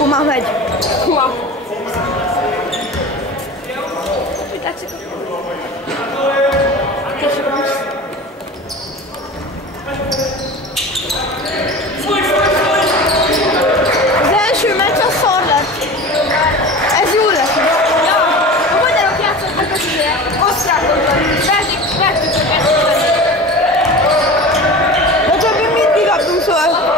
Hú, már megy. Húha. Mit tetszik? Az első meccs az szar lett. Ez jó lett. Ja, a magyarok játszottak az ilyen osztrákokkal. Vertük őket. De többi mindig adunk szól.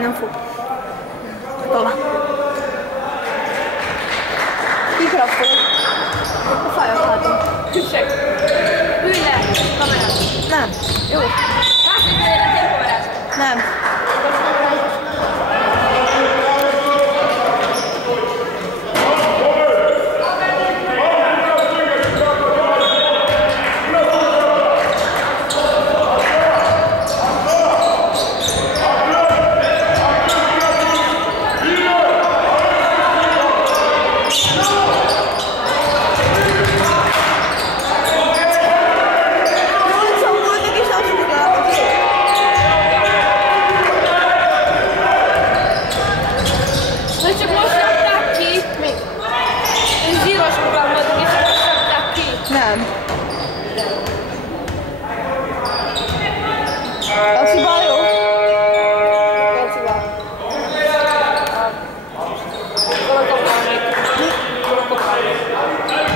Nem fog. Toma. Mikrofon. A fajok látom. Tüssek. Ülj le, kamerát. Nem. Jó. Másik helyre tempoverázom. Nem. Nem. Lacival jó? Lacival.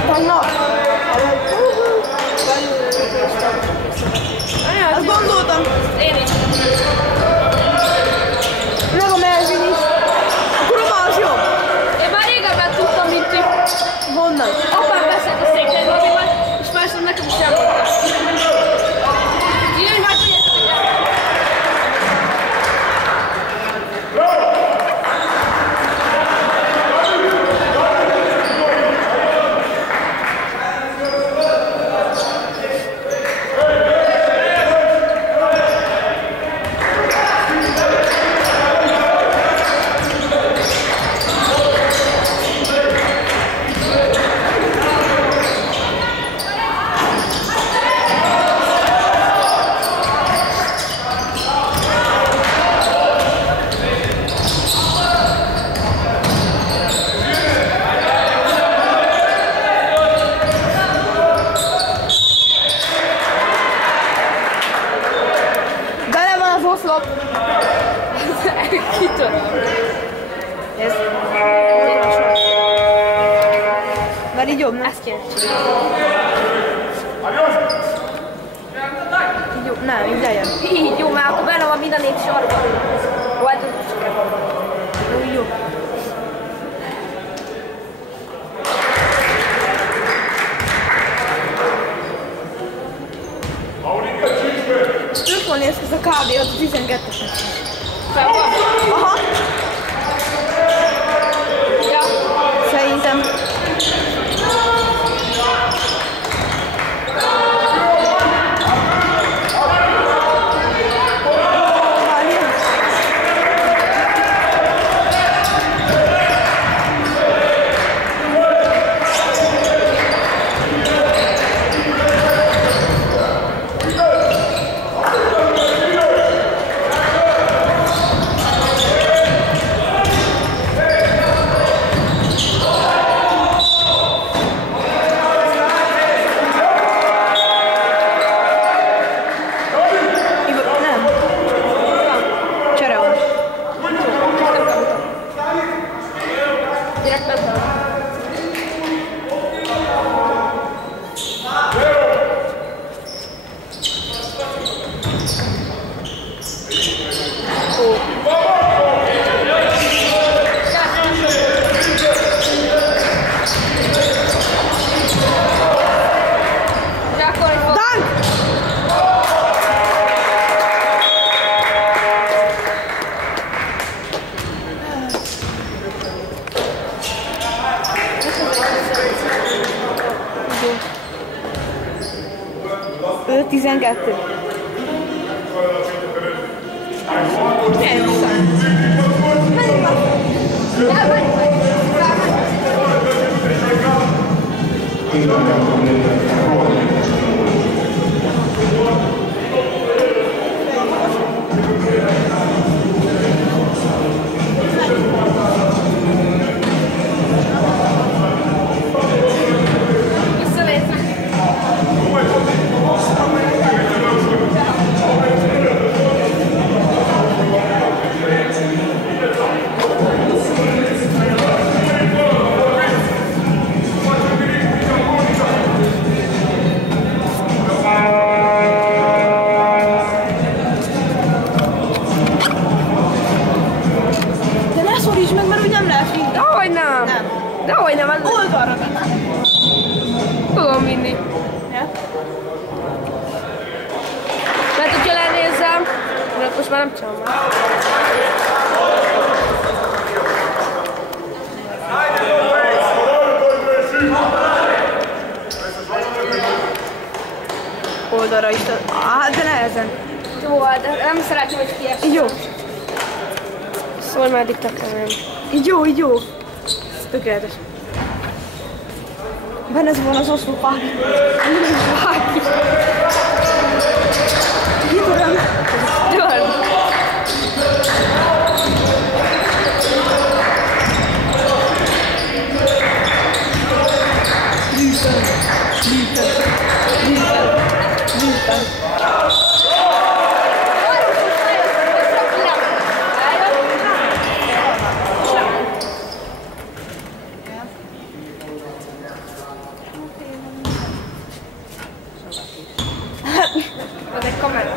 Vannak? Azt gondoltam. Én is. Meg a Melvin is. Akkor a az jó. Én már régebben tudtam, mint ti. Honnan? Apám beszélt a székelyvalóval, és másnap nekem is elmondta. Jöjj már, tudjátok! Kitöröm. Ez. Már így jobb, nem? Ezt kéne. Így jobb, nem, így lejjebb. Így jó, mert akkor benne van mind a 4 sarban. Vagy Jó, jó. Tök néz ki ez a kb. Az a 12-es. fel van. Aha. Ja. Szerintem. Ő 12. Milyen jó szám. Dehogy nem, az oldalra vinni. Fogom vinni. Ja. Mert hogyha lenézzem, mert most már nem csinálom már. Oldalra is, de nehezen. Jó, de nem szeretném, hogy kiesik. Így jó. Szólj már eddig nekem. Így jó, így jó. Tökéletes. Benne van az oszlopáki. Oszlopáki. Gituram. Gyors. Az egy kamera.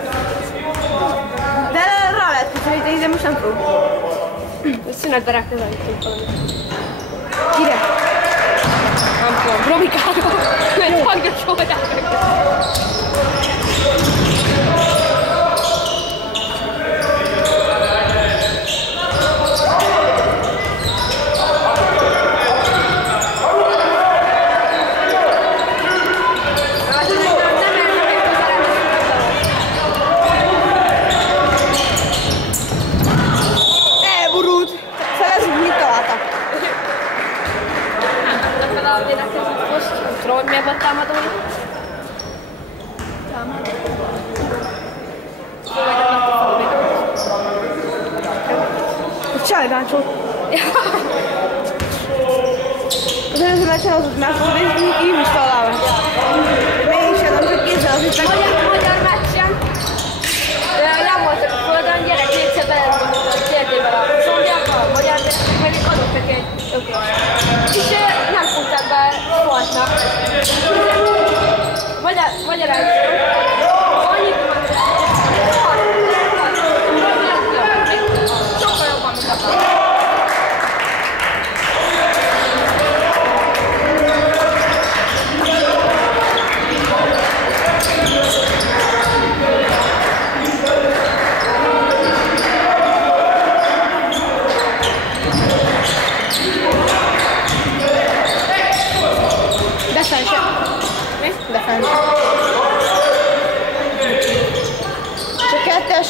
Szerintem ide most nem fogunk. Szünetbe rákezelni valamit. Kire? Nem tudom, Robikára. Mert hangja sorják meg. Elborult! Felezzük, mit találtak? Tudom, hogy miért volt támadói? Csájdáncsos. Az előző meccsen az ott megfogod, és így is találva. Mégis nem csak kézzel az itt meg. Magyar meccsen nem voltak a földön, gyerek kétszer belezgondolta a kérdével a zombiakkal, a magyar gyerekek meg adott neki egy öklöst. És nem fogták be sportnak. Magyarázom. Annyit sokkal jobban, mint a Defense. Defense. Csak kettes.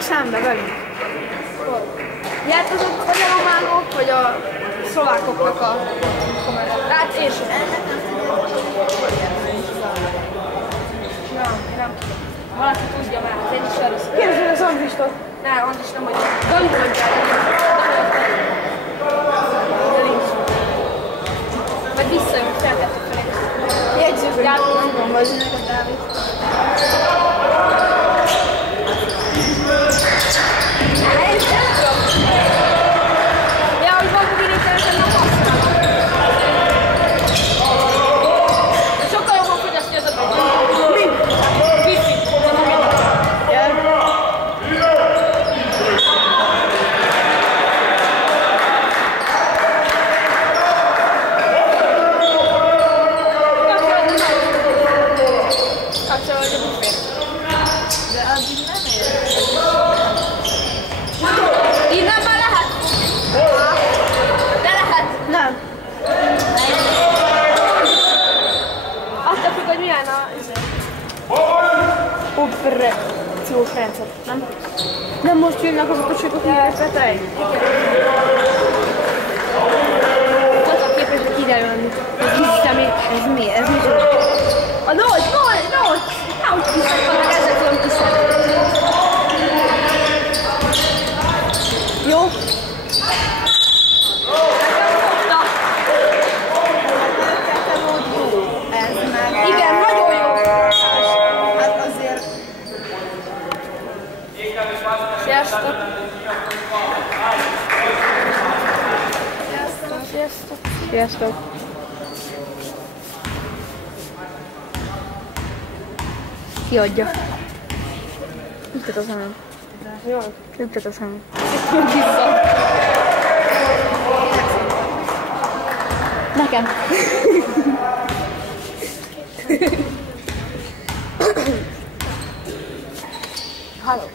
Számba velünk. Játszott vagy a románok, vagy a szlovákoknak a kamerát. Hát én sem. Nem. Valaki tudja már, az én is először. Kérdezzük az Andristól. Ne, Andris nem mondja. Dani mondja. Majd visszajön, feltettük felé. Jegyzők, hogy nem tudom, vagy neked Dávid. Ja, hogy van mobilitásban nem használom. Sokkal jobban fogyasztja az a pénzt. Mi? Wifi. Kapcsolod a buffét. De addig nem ér. Innen már lehet? De lehet. Nem. Attól függ, hogy milyen a... Operációs rendszer, nem? Nem most jönnek azok a csőkök, hogy elfetej? Az a képes, hogy kiderülni. Ez mi? Ez mi? A nagy! Nem úgy kiszedtem meg, ezek olyan kiszedtem. Jó? Ez meg. Igen, nagyon jó. Hát azért. Sziasztok. Sziasztok. Kiadja. Ütet a szemem. Jó. Ütet a szemem. Vissza. Nekem. Halló.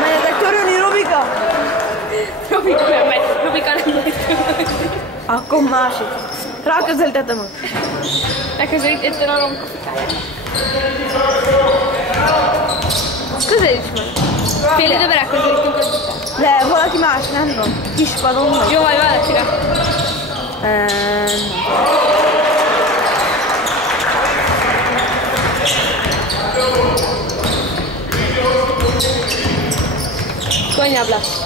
Menjetek törölni, Robika? Robika nem megy. Robika nem megy. Akkor másik. Ráközelítettem. Megközelítettem a romkafikáját. Közelíts meg. Fél időben ráközelítünk közben. De valaki más, nem tudom. Kispadon vagy. Jó, majd valakire. Könnyebb lesz.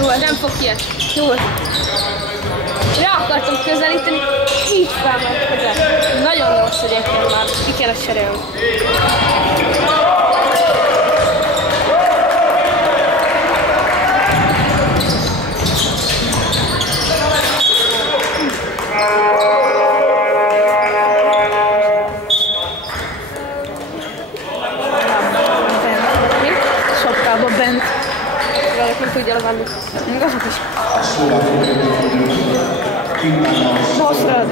Jó, Nem fog kiesni. jó. Rá akartam közelíteni, így felmert közel. Nagyon rossz egyébként már, ki kell serélni. Sokkal bent. Valaki tudja levenni. Még azok is. Most rád.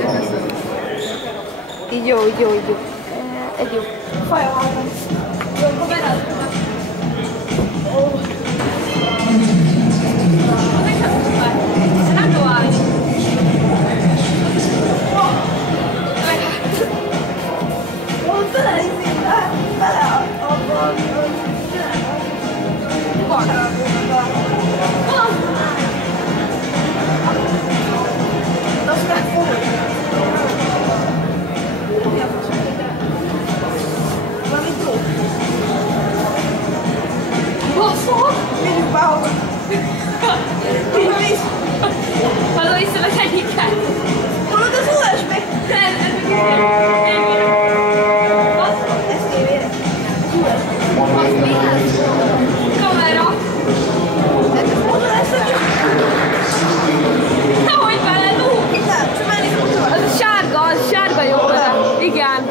Így jó, így jó, így jó. Egy jó. Faja hátam. Jó, akkor berád. Nem tovább. Bele abban. Azt megfogod. Valami jó. Basszol! Vigyük behol. Visz. Halló, hiszem az egyiket. Hallod az USB? Nem, ez még Ez tévére. kamera. Nehogy beledug! Nem, csak menni fogod. Az sárga jó bele. Igen.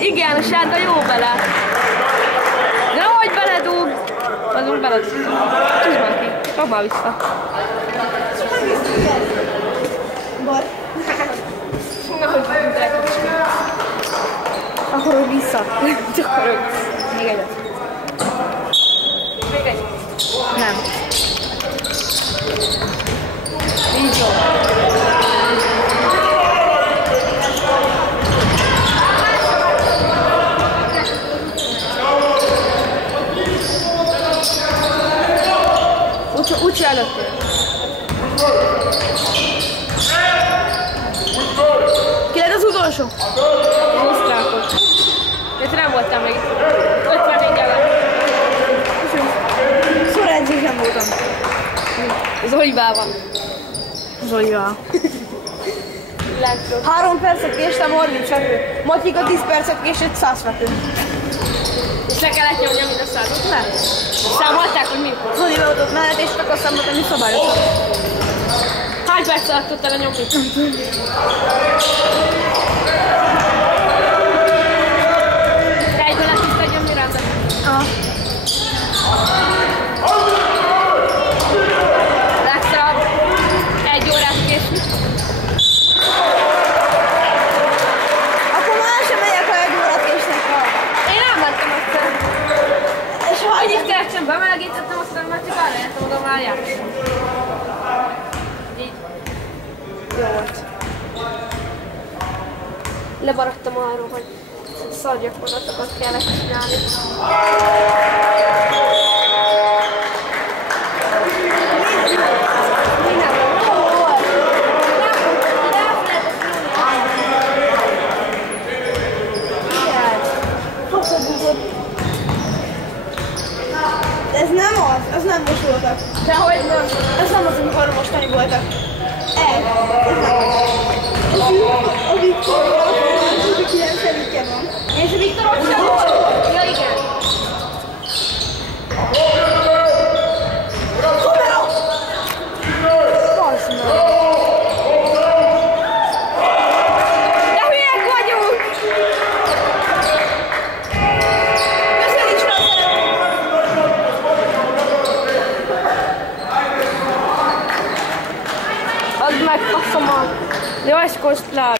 Igen, a sárga jó bele. De nehogy beledug! Az úgy beledug. Csúsz már ki. Kap már vissza. Baj. Nehogy beledug. Akkor hogy vissza. Csak örök. Még egyet. Még egy. Nem. Így jó. Úgy előttél. Ki lett az utolsó? Az osztrákot. De nem voltam még. 54 ellen. Szóra edzés nem voltam. Zolibál van. Zolival. Látod. 3 percet késtem, 30 fekvő. Matyika 10 percet késett, 100 fekvő. És le kellett nyomni, amit a százat. Nem. Számolták, hogy mi? Zoli volt ott mellett, és csak azt számoltam, hogy szabályoztam. Hány perc alatt tudtál a nyomni? Egyben le tudtad nyomni rendet? Aha. Legszebb 1 órát késni. Akkor már sem megyek, ha 1 órát késnek rá. Én elmentem aztán. És ha Annyit kerestem, bemelegítettem, aztán már csak ellehetem oda már játszani. Így. Jó volt. Lemaradtam arról, hogy szargyakorlatokat kellett csinálni. Ez nem az, ez nem most voltak. Dehogy nem. Ez nem az, amikor mostani voltak. Ez nem az. A Viktória, a 9-e van. És a Viktor ott sem volt? Ja, igen. Kamera! Bazd meg! De hülyek vagyunk! Köszönjük fel! Add meg, faszomat! Jó eskos le!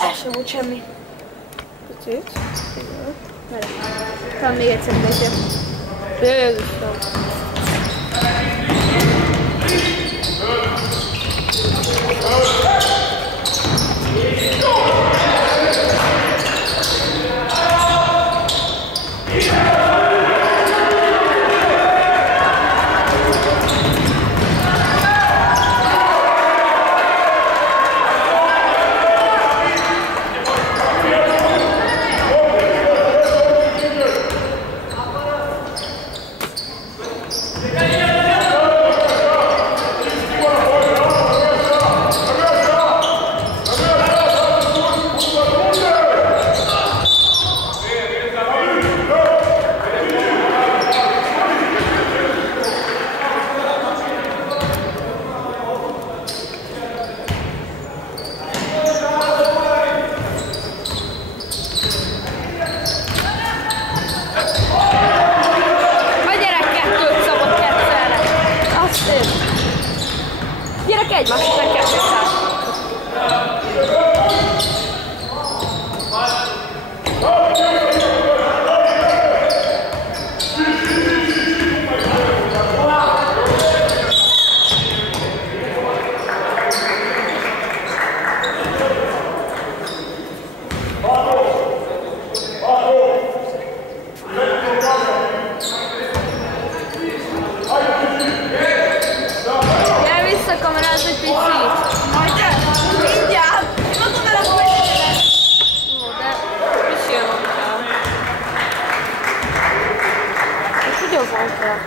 Ez sem volt semmi. Picit. Vele. Talán még egyszer beszél. Jézusom. Gyerek egymás után kettőt kamerázni egy picit. Mindjárt! Mondom el a folytatás! Jó, de mit jön hozzá? És hogyan van fel?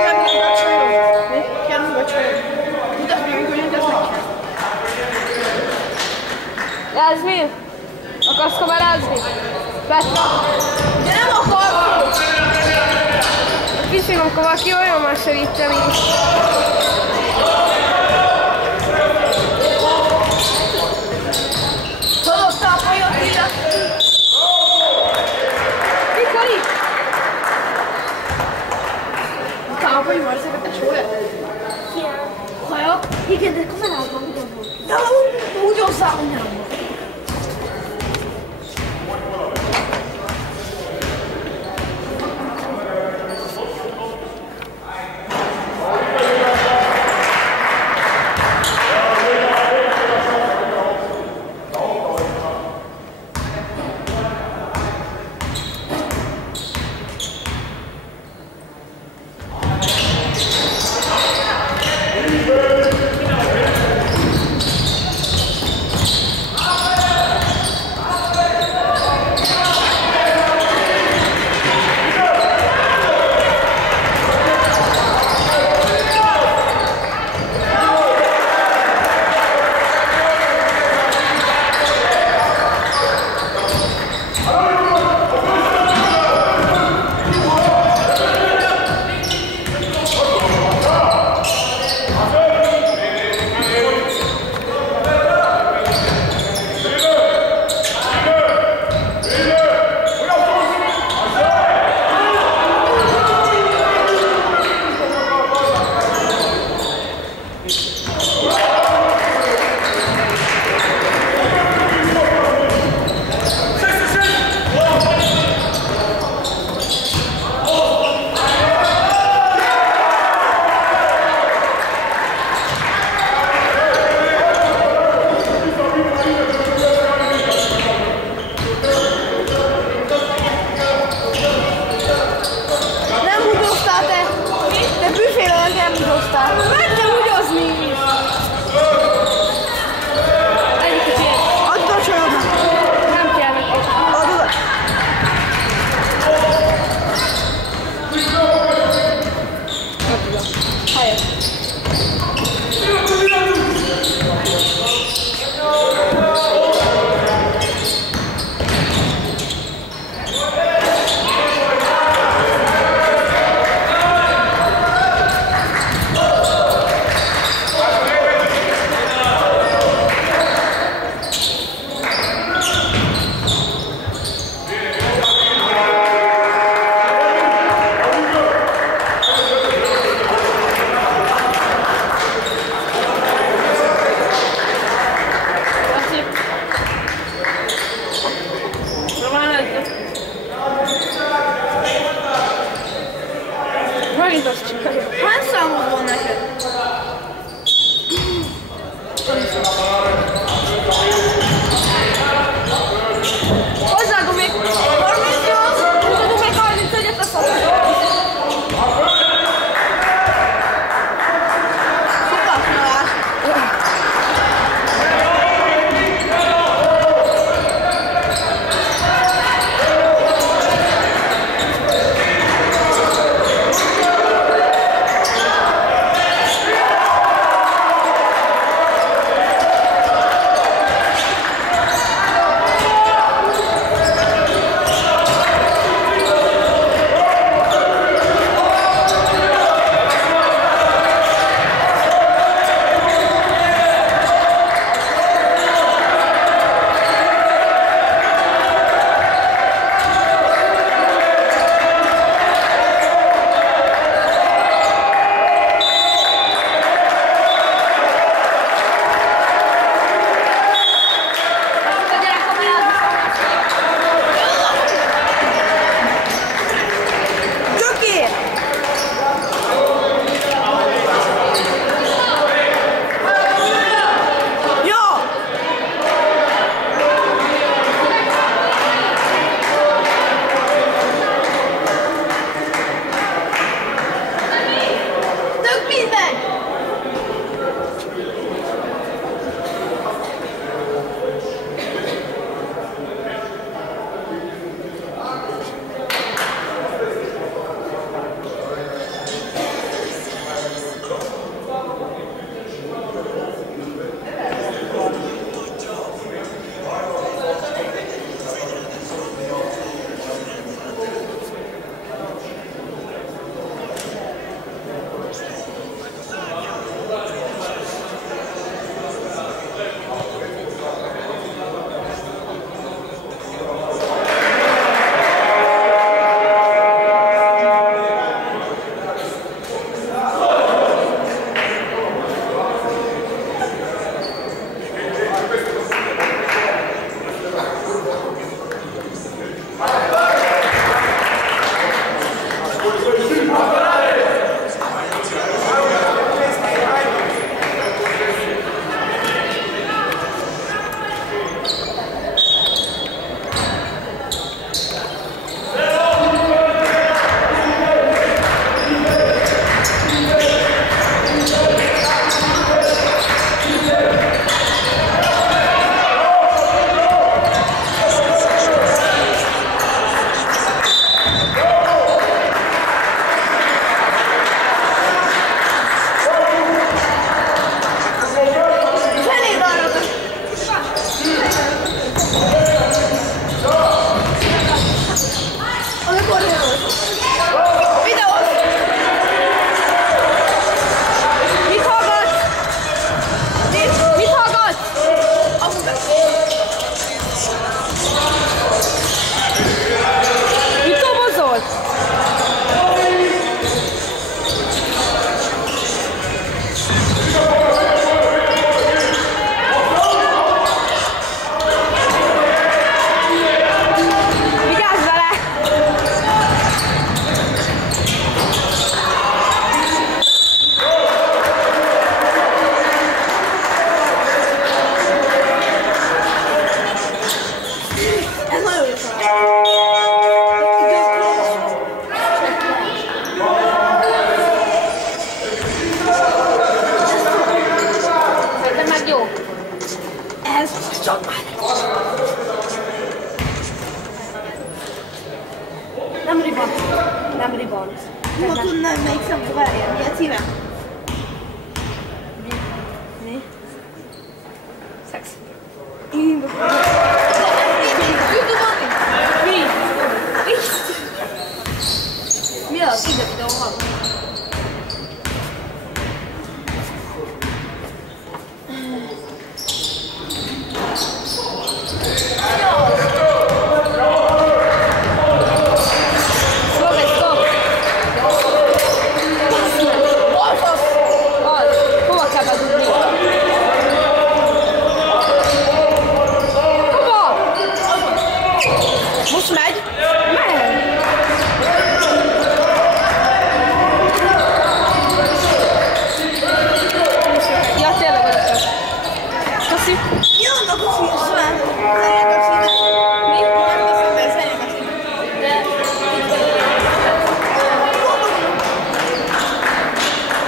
Kell még vacsorom? Mi? Kell még vacsorom? Mutasd meg, hogy mutasd meg. Jászmin? Akarsz kamerázni? Petra? De nem akarok! Piszim, akkor valaki olyan már segítem is. Hallottál a folyót ide? Mikor itt? Utána hogy van ezeket a csója? Igen. Haja? Igen, de kamerában ugyan van. De úgy hozzá, hogy nem van. Nem riban. Nem riban. Jó, tudnám, melyik szembe várjál. Mi a címe? Mi? Szex. YouTube-on? Mi? Mi az? Ide videó van. Most megy? Ja, tényleg oda. Köszi. Mi annak a szívesen? Szerjek a szívet. Mi? Nem teszem be, szerjek a szívet. De...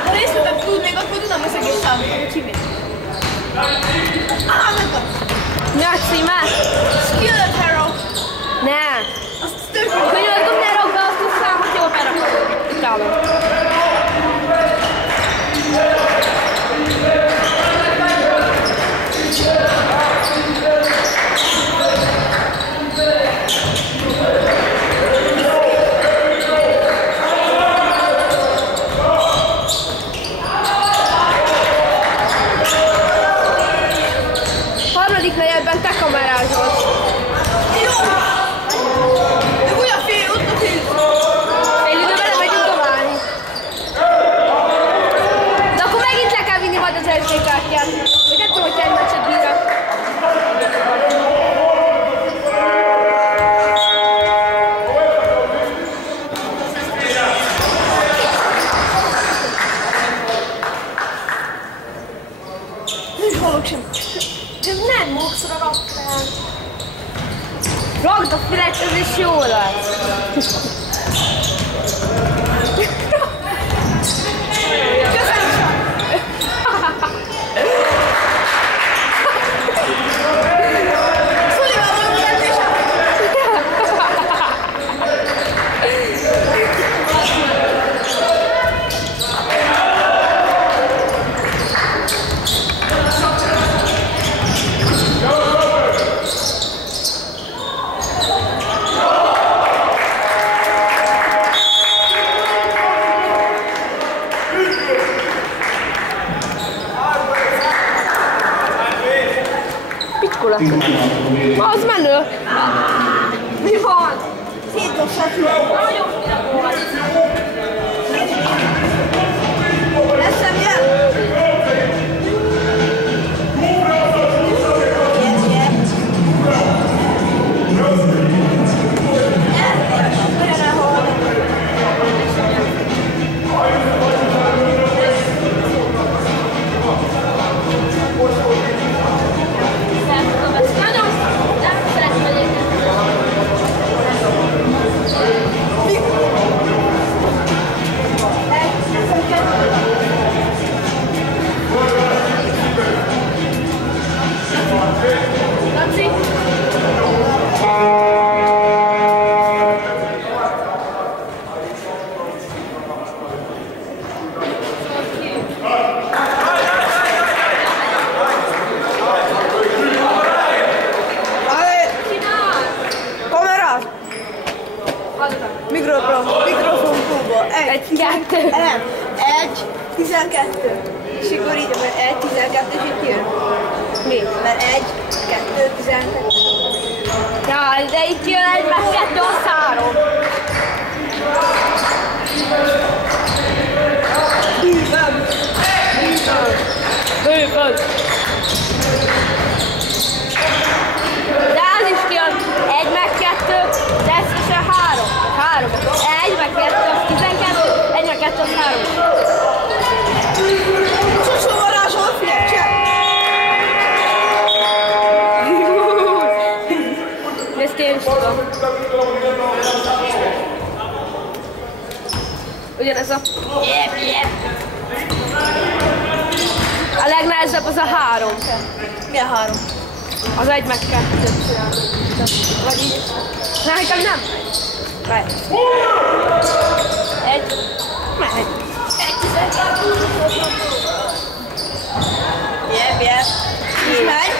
Ha részletet tudnék, akkor tudom az egész sávot, a címét. Megvan. Mi a címe? Skillet Hero. Ne. Azt tök jó. Könyörgöm, ne rakd be azt a számot, jól felrakod. Itt állom. Harmadik negyedben te kamerázol. Jó. De olyan fél, ott a fél. Fél időben nem megyünk dobálni. De akkor megint le kell vinni majd az SD kártyát. Még nem tudom, hogy egy meccset bírok. Nincs halok sem. De nem maxra raktál. Rakd a fület, ez is jó lesz. Köszönöm sem. Szóval van a jelentésem. Pickula. Az menő. Mi van? Szétdobható. Nagyon fura volt. Leszem jel? Nagyon nem szeretem egyébként. Laci? Kamerát! Mikrofon próba. Kettő. Nem. 1-12. És akkor így, mert 1-12 és így jön. Mi? Mert 1-2-12. Ja, de itt jön egy, meg kettő, az 3. Bűvöm. Bőven. De az is kijön 1 meg 2, de ez is a 3. 3. 1 meg 2, az 12, 1 meg 2, az 3. Sosem varázsol, figyelj, csak! Ezt én is tudom. Ugyanez a... A legnehezebb az a 3. Mi a 3? Az 1 meg 2. Vagy így. Nekem nem. Megy. Egy. Megy. Ilyen. És megy.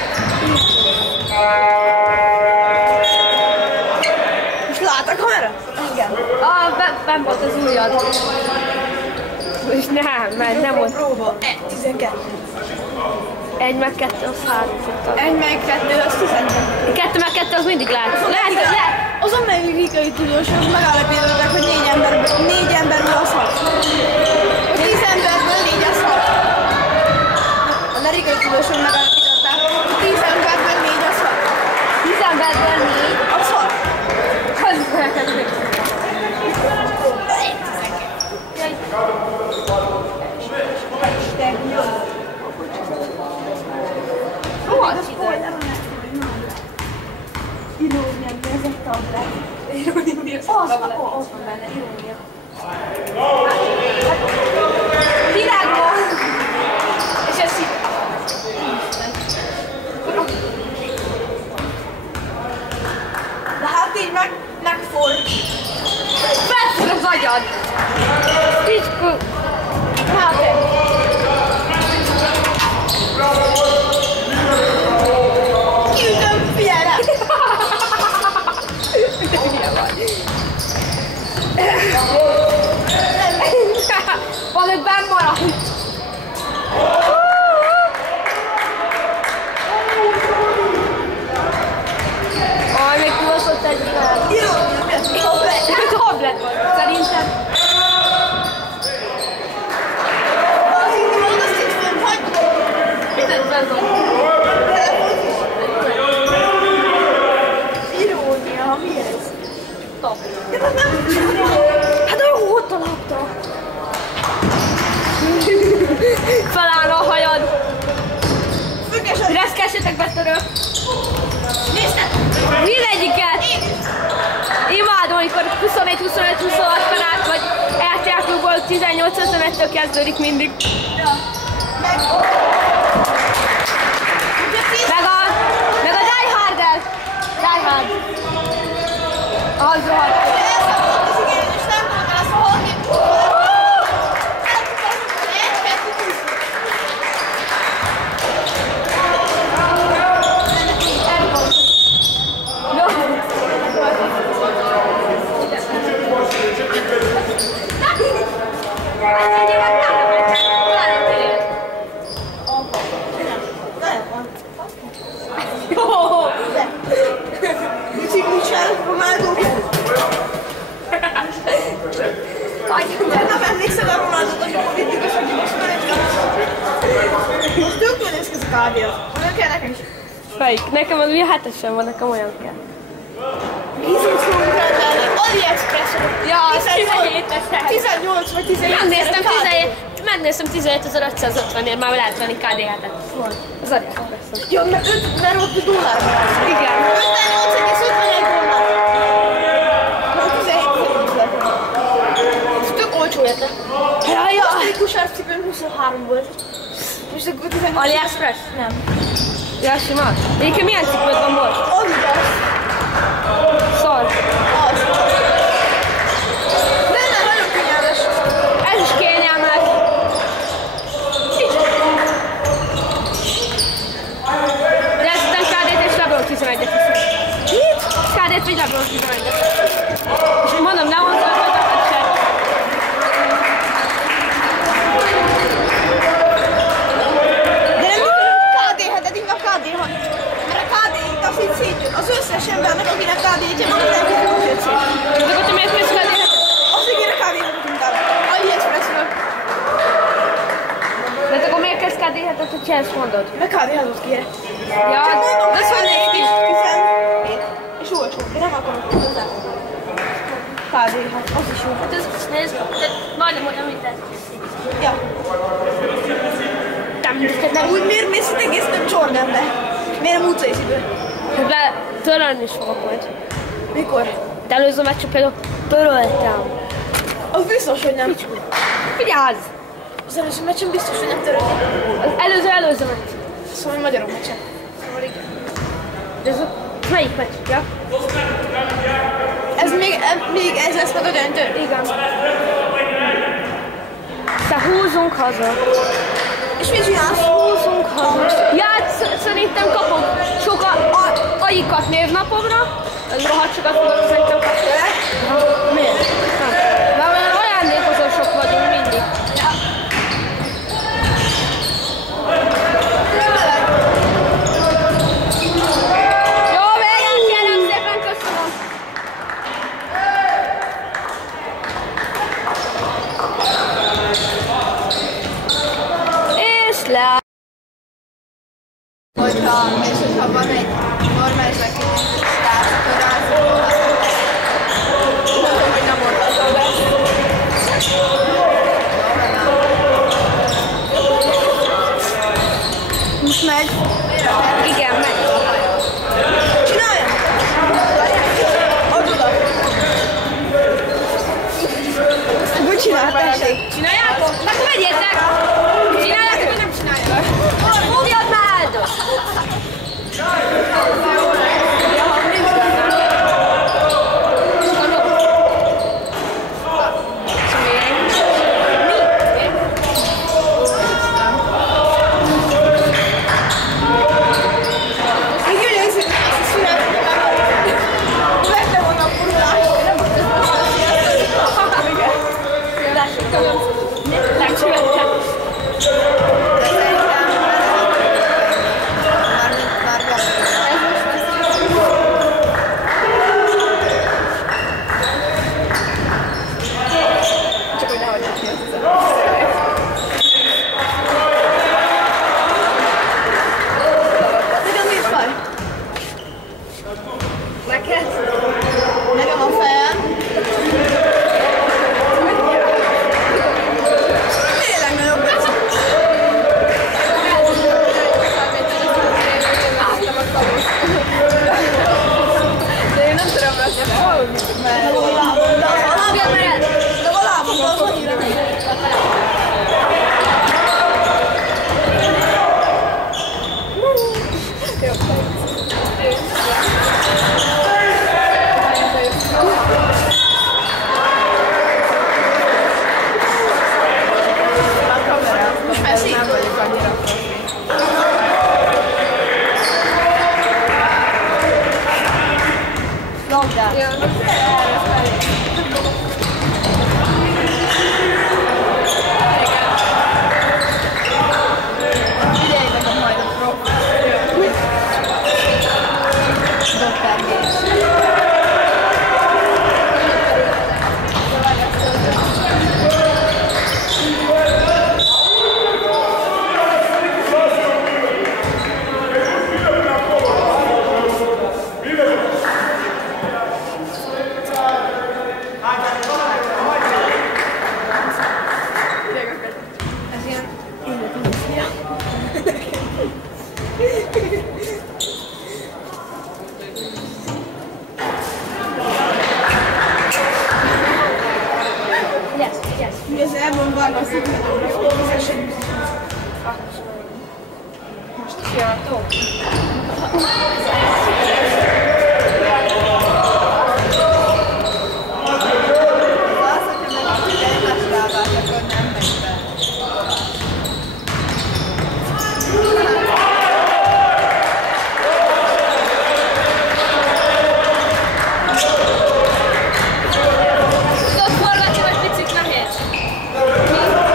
És lát a kamera? Igen. Ben volt az ujjad. És nem volt. Próba. 12. 1 meg 2 az 3. 1 meg 2 az 12. 2 meg 2 az mindig látsz. Lehet. Az amerikai tudósok megállapították, hogy 4 emberből az 6. 10 emberből 4 az 6. Amerikai tudósok megállapították, hogy 10 emberből 4 az 6. 10 emberből 4 az 6. Irónia, ez egy tablet. Irónia, ott van benne, irónia. Világban! És ez így... De hát így megford. Persze az agyad! Picskó! Hát Küldöm, figyelj rá! De hülye vagy. Valami benn maradt. Még kibaszott egy fel. Irónia, ez tablet. Ez tablet volt, szerintem. Azt itt fönn hagy. Mindent benn van. Irónia, mi ez? Tablet. Hát olyan ott a laptop. Feláll a hajad. Függes Reszkessetek betörök. Nézd! Mindegyiket! Imádom, amikor 21-25-26-ban át vagy RTL Klubból 18-51-től kezdődik mindig. Ja. Meg a Die Hard-el! Die Hard. Az rohadt. Elszabadult az igény, és nem tudom, mert azt hallni. Nem emlékszem a Ronaldot, amikor mindig a Sanyihoz menekült. Most tök jól néz ki ez a kávéra. Olyan kell nekem is. Melyik? Nekem az ugye 7-esen van, nekem olyan kell. Gizit fogunk rendelni. AliExpress-on. Ja, 17 18 vagy 17. Megnéztem 17.550-ért, már lehet venni KD7-et. Az AliExpress-on. Ja, mert ott a dollár. Igen. 58,51 dollár. Már 17,50. Ez tök olcsó érte. Ja, a sztrikus árcipőm 23 volt. És akkor 18. AliExpress? Nem. Ja, sima. Egyébként milyen cipőd van most? Adidas. Szar. Az. Nem, nagyon kényelmes. Ez is kényelmes. De ezt után KD-t és LeBron 11-et hiszem. Mit? KD-t vagy LeBron 11-et. És úgy mondom, nem hozzá a többet se. De nem KD-heted, inkább KD-6. Mert a KD-t azt így szétjön. Az összes embernek, akinek KD-tje van, mindenki úgy jött szét. De akkor te miért mész KD-het? Azt ígér a KD-t inkább. AliExpress-ről. De akkor miért kezd KD-hetet, hogyha ezt mondod? Meg KD-6-ot kérek. Ja, Csak mondom, de hogy szóval néz ki. 17. És olcsó. Én nem akarok hozzá. KD-6, az is jó. Hát ez, nézd, majdnem olyan, mint ez. Ja. Nem, úgy miért mész itt egész nem Jordanbe? Miért nem utcai szívő? De törölni is fogok majd. Mikor? De előző meccsen például töröltem. Az biztos, hogy nem. Vigyázz! Az előző meccsen biztos, hogy nem töröltem. Az előző meccs. Szóval magyarok meccsen. Szóval igen. De ez melyik meccs? Ja? Ez még ez lesz meg a döntő? Igen. Te húzunk haza. És mit csinálsz? Húzunk haza. Ja, szerintem kapok sokkal aikat névnapomra. Ez rohadt sokat fogok szerintem kapni. Miért? Mert olyan ajándékozósok vagyunk mindig. Ja. Jó, végén kérem szépen, köszönöm. És le. Hogyha van egy normális megkérdezés, akkor rázolva. Mondom, hogy nem mondhatom be. Most megy? Igen, megy. Csinálja! Add oda! Hogy csináltál? Csináljátok? Akkor vegyétek! Csináljátok, vagy nem csináljátok? Fogjad már! Nekem a fejem. Tényleg nagyobb lesz. De én nem tudom ezt valamit, mert a lábam, de a lábam az annyira nehéz. Nem vagyok annyira profi. Figyeljétek a majd a profi. Dr. Gész. Igazából van az, hogy Most kiadtok.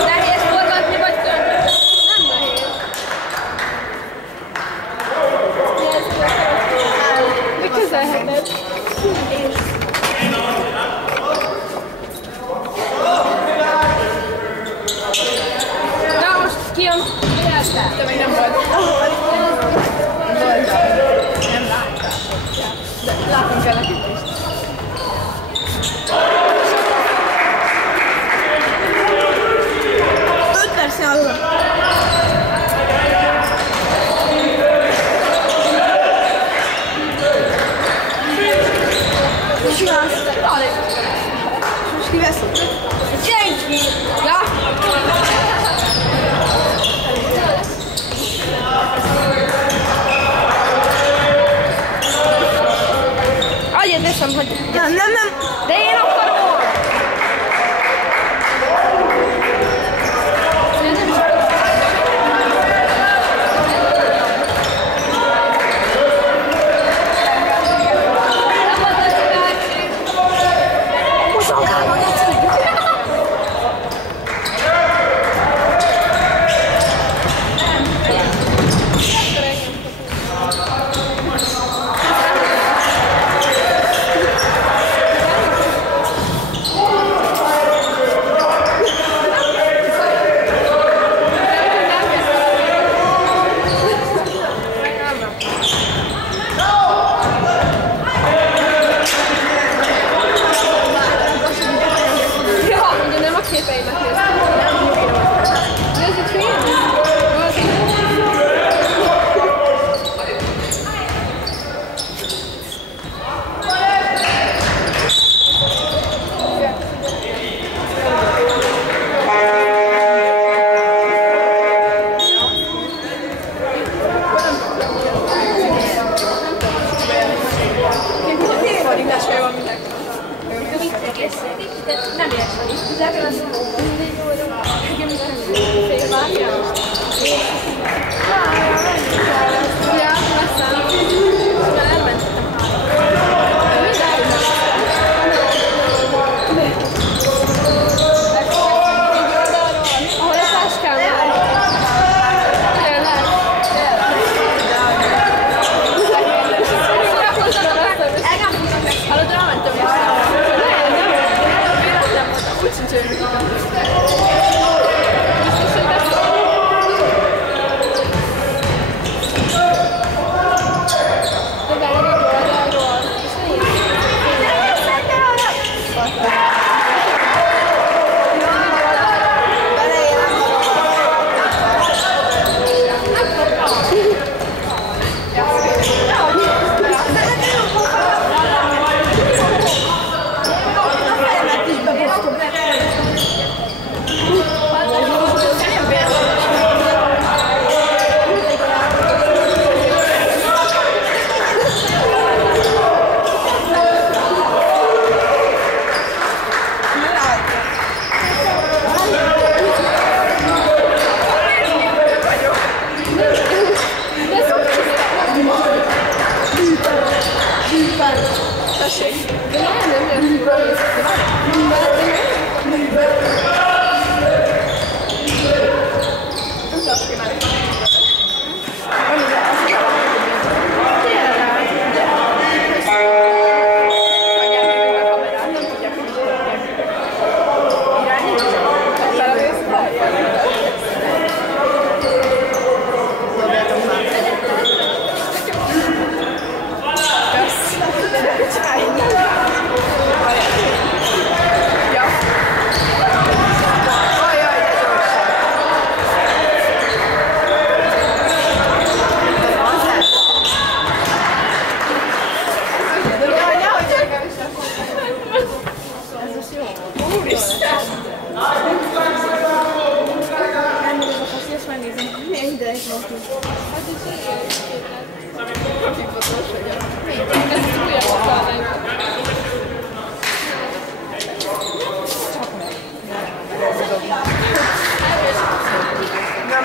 Nehéz forgatni, vagy könnyű? Nem nehéz. De én akarom!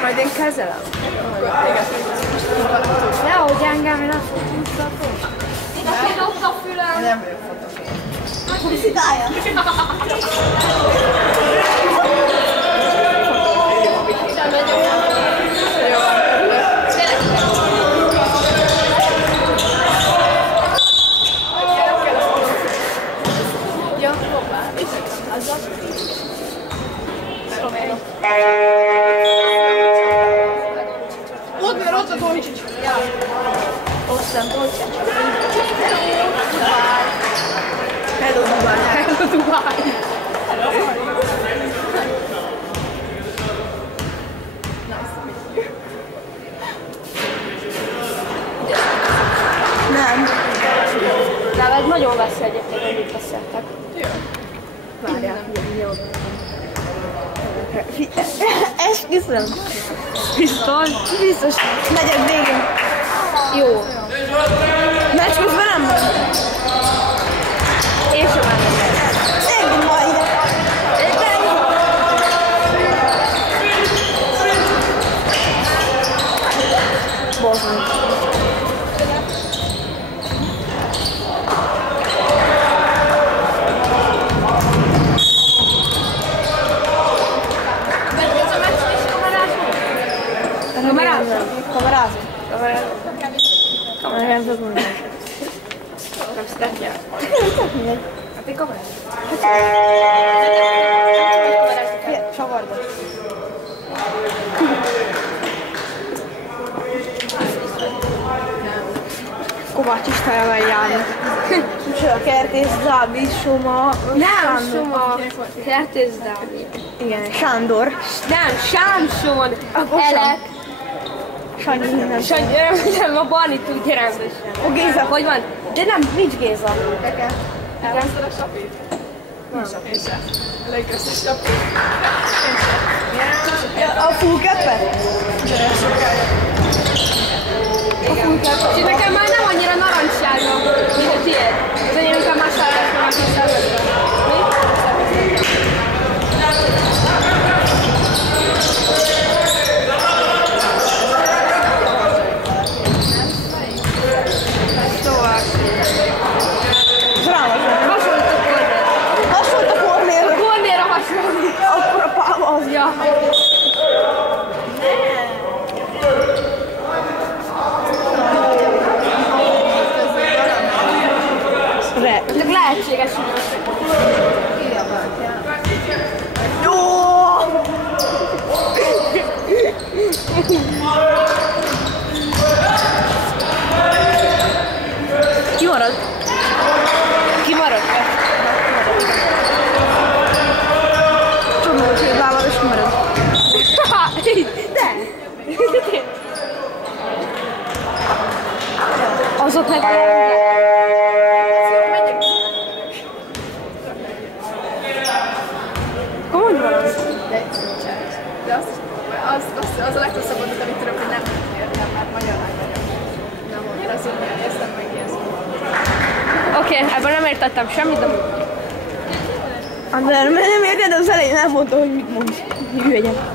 Majd én kezelem. Nehogy engem, én azt mutatom. Én ott a fülem. Nem vagyok fotofén. Publicitálja. Sem megyek. Ja, hoppá. Az az. Ott a Doncsics. Ja. Osztán Doncsics. Hello Dubai. Hello Dubai. Nem. Neved nagyon veszi egyébként, hogy mit beszéltek. Jó. Várjál. Jó. Esküszöm. Biztos? Biztos. Megyek végén. Jó. Meccs közben nem van. Én sem Kavard. Csavarda. Kovács István János. A Kertész Dávid, Soma. Nem, Soma. Kertész Dávid. Igen, Sándor. Nem, Sámson. Elek. Sanyi, nem. Sanyi, nem, a Barni tudja rendesen. A Géza. Hogy van? De nem, nincs Géza. Elhoztad a sapét? Nem sapét sem. Legköszönös sapét. A full cap-et? És nekem már nem annyira narancssárga, mint a tiéd. Az enyém inkább már sárgás van a kis Szóval. Hasonlít a Kornér. Hasonlít a Kornér. A Kornérra hasonlít. Akkor a Páva az. Ja. Lehetséges, hogy Jó! Ki marad? ki marad? Csomó csődával is marad. De! Azok meg... Komolyan marad? De az a leghosszabb adat, amit tudok, hogy nem értem, mert magyar lány vagyok. Nem mondja, az így néztem meg ilyen szó. Oké, ebből nem értettem semmit, de... András, nem érted, az elején elmondta, hogy mit mond. Hülye gyerek.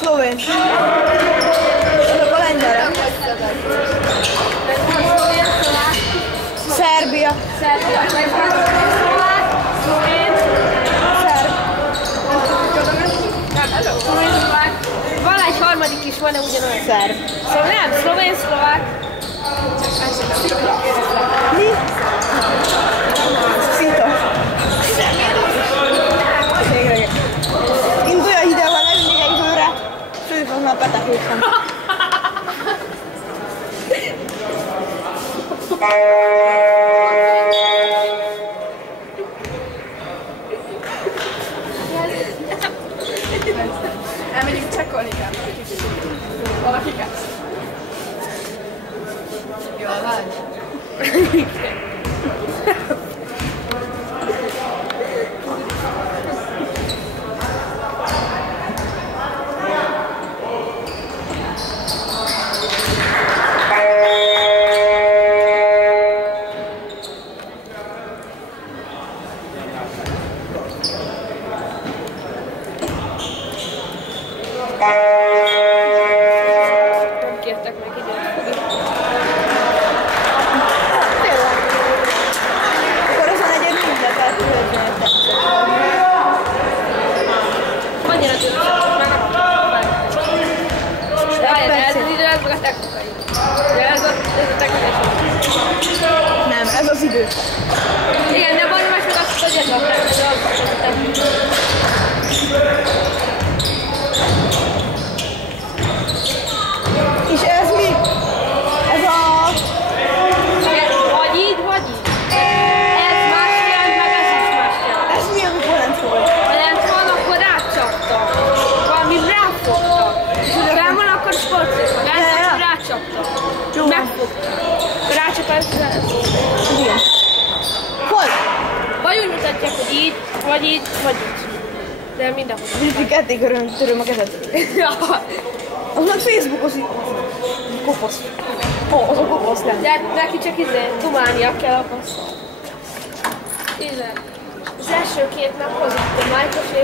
Szlovén. Azok a lengyelek. Szerbia. Szerbia. Szlovén. Szerb. Van egy harmadik is, van-e ugyanolyan? Szerb. Szóval nem, szlovén, szlovák. Mi? Szita. Én olyan hideg van, leülnék egy hőre, főfogna a petekősen. Elmegyünk csekkolni kell. Valaki kell. Jó, lány. Nem kértek meg időt. Tényleg. Akkor azon egyéb mindent eltűrhetett. Annyira tudod, de ez az idő, ez meg a technikai. De ez a technikai. Nem, ez az idő. Igen, de valami más meg azt, hogy ez a technikai. És ez mi? Ez a... Vagy így, vagy így. Ez más jelent, meg ez is más jelent. Ez mi, amikor lent volt? Ha lent van, akkor rácsapta. Valami ráfogta. És ha rám van, akkor sportszék. Ha lent, akkor rácsapta. így, vagy úgy. De mindenhol. Bizony ketté töröm a kezed. Ja. Az meg Facebookozik. Koposz. Az a koposz nem. De neki csak dumálnia kell a passzol. Az első két nap hozott a Microsoft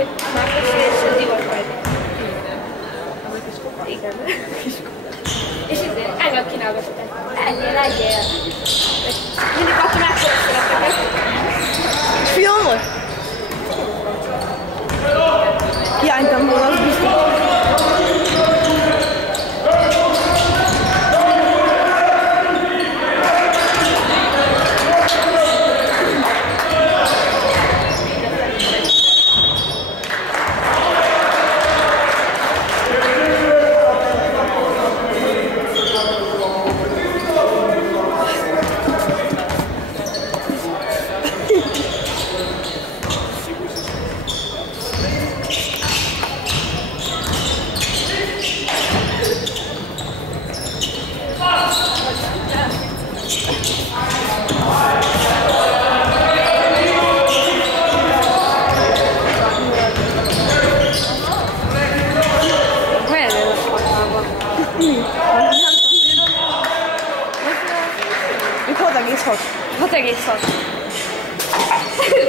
és a Divide. Igen. És engem kínálgatott egy. Legyél. Mindig kaptam ekkora szereteket. Fiam volt? Hiánytam volna, az biztos.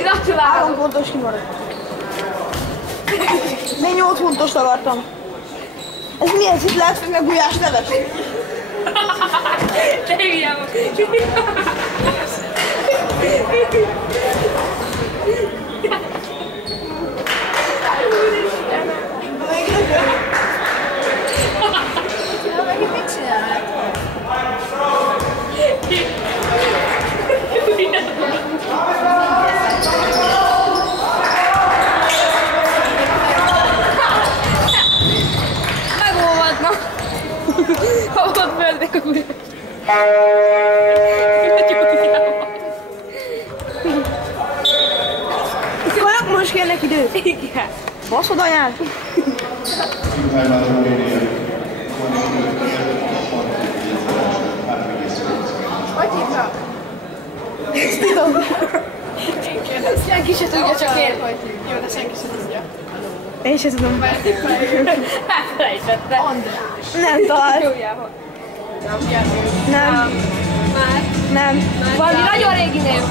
Gratulálok! 3 pontos kimaradt. Még 8 pontost akartam. Ez mi ez? Itt lehet meg Gulyás nevet? Te hülye vagy! Mit csinálnak? Megolvadnak! Ha ott földnek a Gulyás. Vajon most kérnek időt? Igen. Baszod anyád? Hogy hívnak? Tudom. Senki se tudja, csak én. Hogy jó, de senki sem tudja. Én sem tudom. Elfelejtette. András. Nem talált. Jójában. Nem. Már. Nem. Valami nagyon régi név.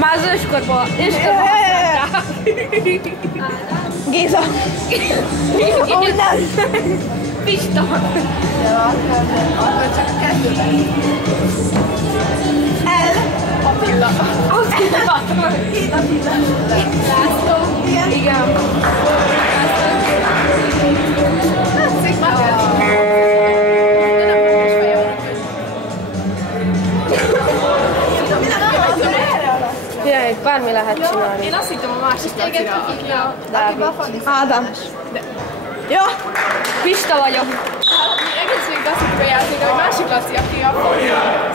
Már az őskorban. Géza. Ó, nem. Pista. De akkor csak a kettőben. Attila. László. Igen. Látszik magyar. De nem is feje van, hogy... Jaj, bármi lehet csinálni. Én azt hittem a másik Lacira, akivel a Fanni Ádám. Ja. Pista vagyok. Mi egész végig azt hittük a játékra, hogy másik Laci, aki a Fanni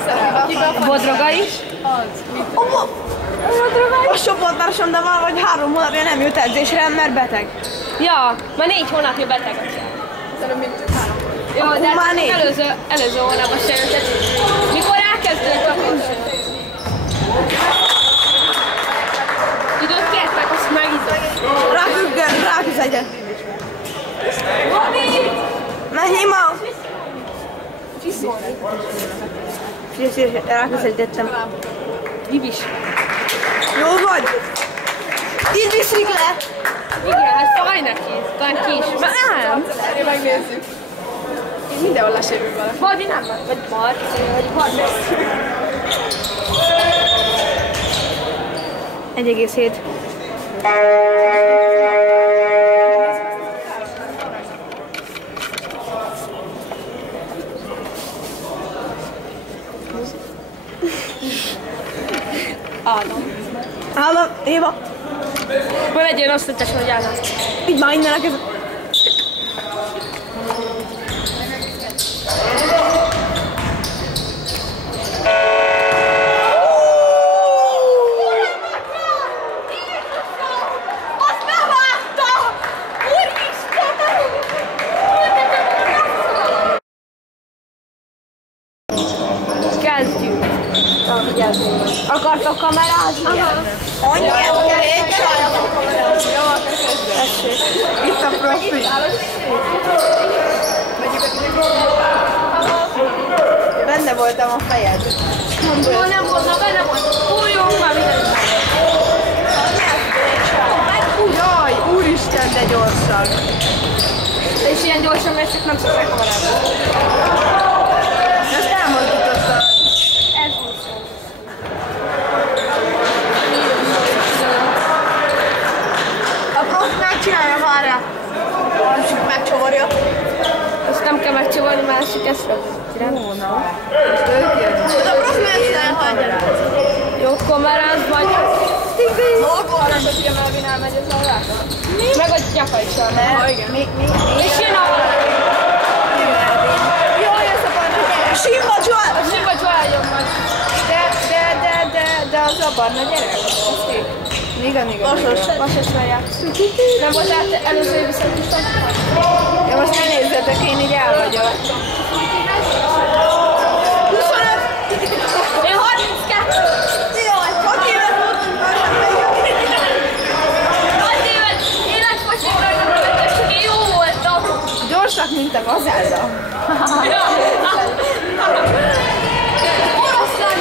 szerel. Akivel a Fanni Bodroga is. Az. A csoporttársam, de valahogy 3 hónapja nem jött edzésre, mert beteg. Ja, már 4 hónapja beteg a csaj. Szerintem mint 3. Jó, de már 4. előző hónapban sem jött. Mikor elkezdődött a pincsa? Időt kértek, azt megízott. Ráküzd egyet. Menjél ma! Ráküzd egyettem. Vivis. Jó vagy? Így viszik le! Igen, hát faj neki. Talán ki is. Nem. Erről megnézzük. Én mindenhol lesérül vele. Barbi nem van. Vagy Barbi. Vagy Barbi. 1,7. Állam, Éva. Van egy ilyen osztatás, hogy Ádám. Így már innen a kezed. Kezdjük. Akartok kamerázni? Aha. Annyi? Itt a profi. Benne voltam a fejed. Jó, nem volna, benne volt. Új, jó, már minden. Jaj, úristen, de gyorsan. És ilyen gyorsan lesz, csak nem szokták kamerában. Ezt elmozdítottam. Ez volt szó. Akkor megcsinálja, várjál. Csak megcsavarja. Azt nem kell megcsavarni, másik ezt Hóna. Ők jönnek. Oda profi megcsinálja, hagyja. jó, kameráz vagy. Akkor nem tudja, Melvin elmegy az alvára. Meg a nyaka is van. Mi? És jön a... Jaj, ez a barna gyerek. Simba Joel! A Simba Joel jön majd. De az a barna gyerek. Igen. Vasas várják. Nem volt át előző évi szerűség? Ja, most ne nézzetek, én így el vagyok. 25! Én 32! Jaj, 6 évet voltunk már. 6 évet életfogyóra nem vettem, csak én jó voltam. Gyorsak, mint a gazella. Oroszlán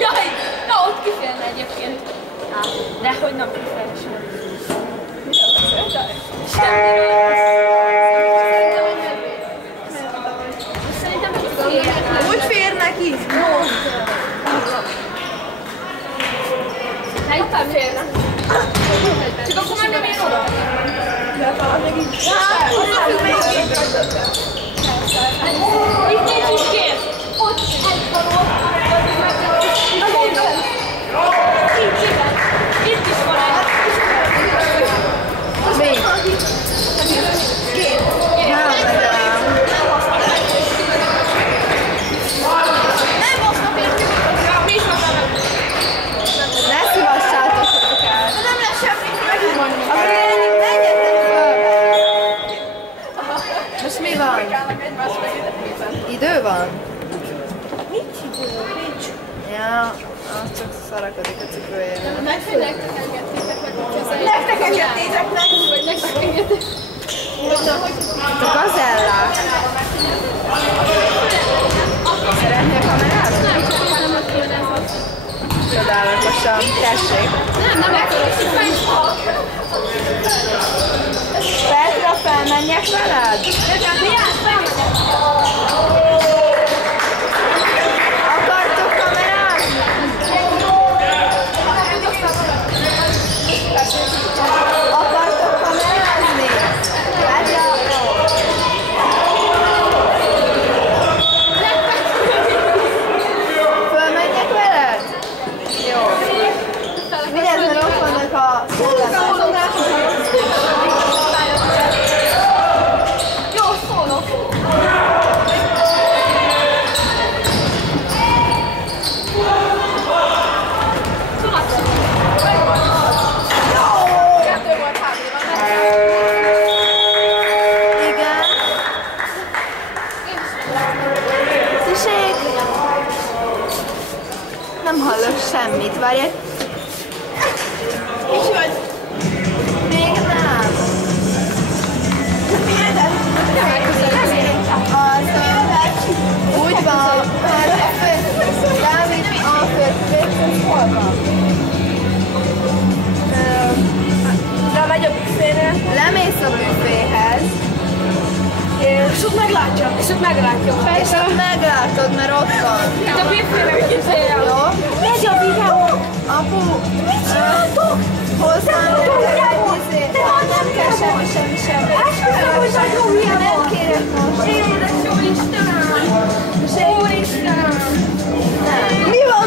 Jaj, na ott kifélne egyébként. Dehogy nem kifélne Szerintem kifélne. Úgy fér neki? Jó. Hát itt nem félne. Csak akkor már nem én oda. Itt nincs is kész. Ott egy való. Itt is van egy. Mi? Nem megyem. Nem hoztam értük. Mi is akarnak? Ne szívassátok el. Nem lesz semmi. Megmondom. Akkor menjetek föl. Most mi van? Idő van? Nincs idő, nincs. Ja, az csak szarakodik a cipőjében. Nektek engedtétek meg a kezeljét. Nektek engedtétek meg. Vagy nektek engedtétek. A gazellák. Szeretnél kamerázni? Csodálatosan. Tessék. Nem akarok. Petra, felmenjek veled? Akartok kamerázni? Akartok kamerázni? Petra? Fölmenjek veled? Jó. Mindezben ott vannak a szolgáltatások. Jó, szólok. Igen. Tessék. Nem hallok semmit, várj. Kicsi vagy. Még nem. Úgy van, Dávid a főzés hol van? Lemegy a büfére. Lemész a büféhez, És ott meglátja. És ott meglátjuk. és ott meglátod, mert ott van. Itt a bifének a tüzéje. Jó? Megy a videó. Apu, Mit csináltok? hozzám nem kell semmi. Esküszöm, hogy nagyon hülye Nem volt. kérek most. Édes jó Istenem! Úristen! Mi van?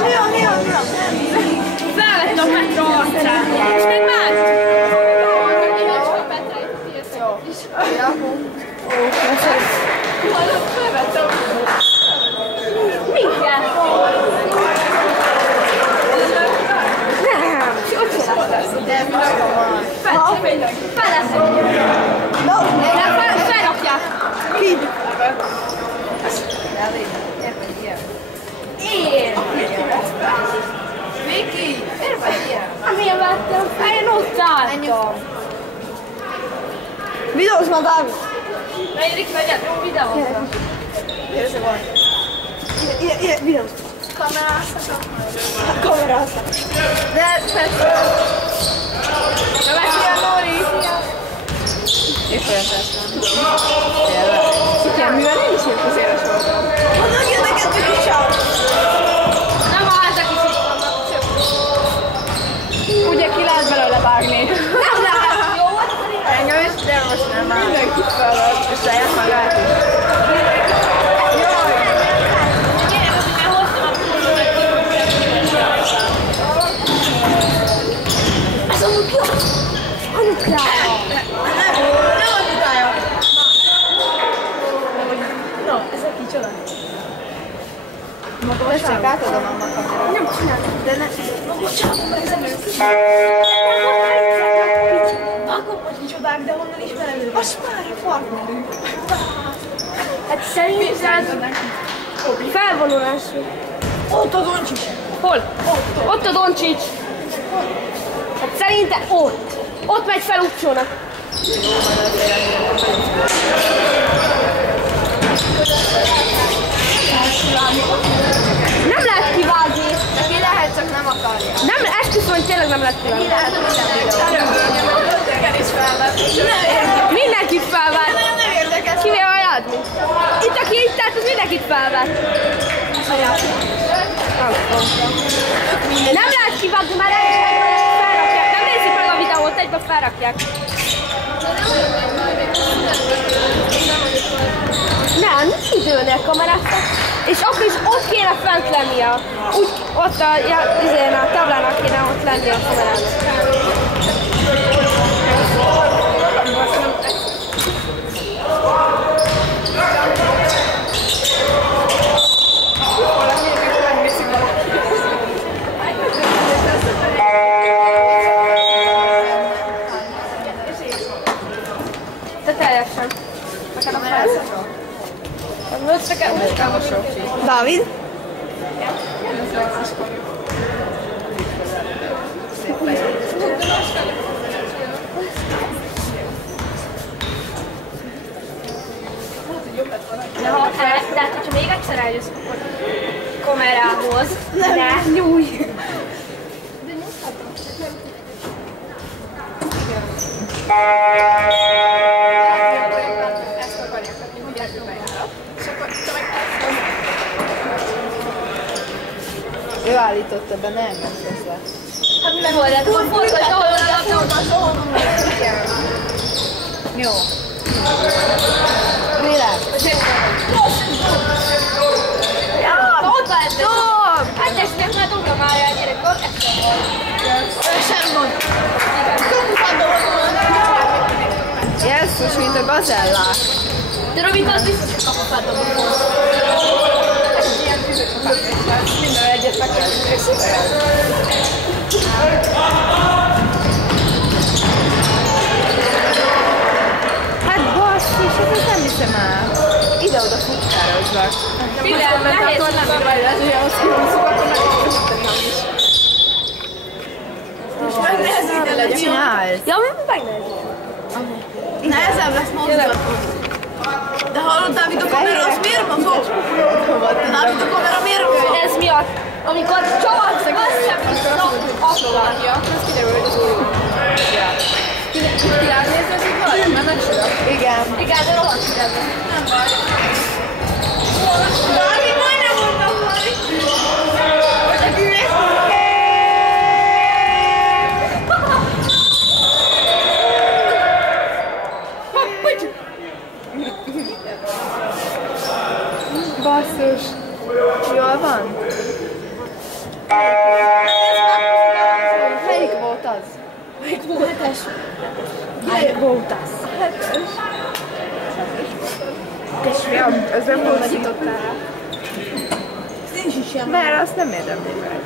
Felvett a Petra arcát! És még más! Ja, apu. Ó, köszönöm. Felvettem! Mi kell? Felrakják. Ki? Én! Viki! Miért vagy ilyen? Miért vettem fel? Én ott álltam. Videóz már, Dávid. Negyedik megyek, jó videóztam. Érzze van. Ilyen, videóz. Kameráztak. De persze. Szia, Nóri! Igen, mivel én is ilyen közéres voltam. Mondod, hogy neked csak is áll. Nem álltak is itt vannak. Ugye ki lehet belőle vágni? Nem lehet, jó volt? Engem is, de most nem áll. Mindenki felvett, és saját magát is. Jaj! Gyere, hogy már hoztam a pulót. Ez amúgy jó. Anyukája. Nem anyukája. No, ez a kicsoda. Csak átadom a kamerát. Nem csinálom, de ne. Bocsánat, meg ezen Akkor hogy kicsodák, de honnan ismerem őket? A spári farmolő. Hát szerinted felvonulás. Ott a Doncsics. Hol? Ott a Doncsics. Hát szerintem ott. Ott megy fel Upcsónak. Nem lehet kivágni. Ki lehet, csak nem akarja. Nem, esküszöm, hogy tényleg nem lehet kivágni. Ki lehet, minden is felvett. Mindenkit felvett. Nem érdekes. Kivéve a Jadmi. Itt aki itt állt, az mindenkit felvett. Nem lehet kivágni, már felrakják. Nem nézik meg a videót, egyben felrakják. Nem, nincs időnél a kameráknak. És akkor is ott kéne fent lennie. Úgy ott a táblának kéne ott lennie a kamerának. Te teljesen. Nekem a felszakol. Dávid? De hát, hogyha még egyszer eljössz a kamerához, ne nyújj! Ezt akarják, hogy úgy elköveljárok. És akkor Ő állította be, nem hozzá. Hát meg volt, forgasd, ahol Jó. Világ. ott van! Hát ezt meg már dobra már el, gyerekor, ezt sem van. Sem van. Jesszus, mint a gazellák. De Robit az biztos, hogy kapott dobra. Minden egyet meg kell Hát basszus, hát ezt nem hiszem el. Ide-oda futkározzak. Igen, nehéz akkor nem érve, hogy ahhoz kihúzzuk, akkor meg is Megnehezíted legyen. csinálsz. Ja, megnehezítem. Nehezebb lesz mozgatni. De hallod, Dávid, a kamera az miért mozog? Dávid, a kamera miért mozog? Ez miatt, amikor csavarsz, össze-vissza, akkor. Ez kiderül, hogy az új. Ki ránézni az így vagy? Mert nagy sura. Igen. Igen, de rohadt hidegben. Nem baj. Dávid, majdnem mondtam majd. Hogy üres. Basszus. Jól van? Melyik volt az? Melyik volt ez? Melyik volt az? Testvérem, ez nem volt nagyítottál rá. Nincs is semmi. Mert azt nem érdemli meg.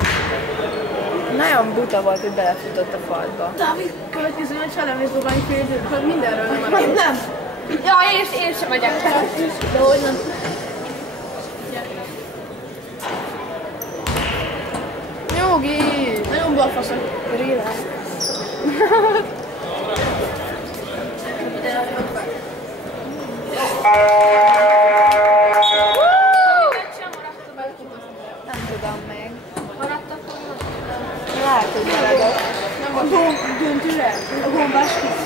Nagyon buta volt, hogy belefutott a falba. Dávid, következő nagy felem és dobálni félzőt. Mindenről nem. Nem. Ja, én sem megyek. De hogy nem. Nyugi! Nagyon balfaszak. Relax. Nem tudom még. Maradtak volna? Lehet, hogy maradok. Nem a döntőre? A gombás kis.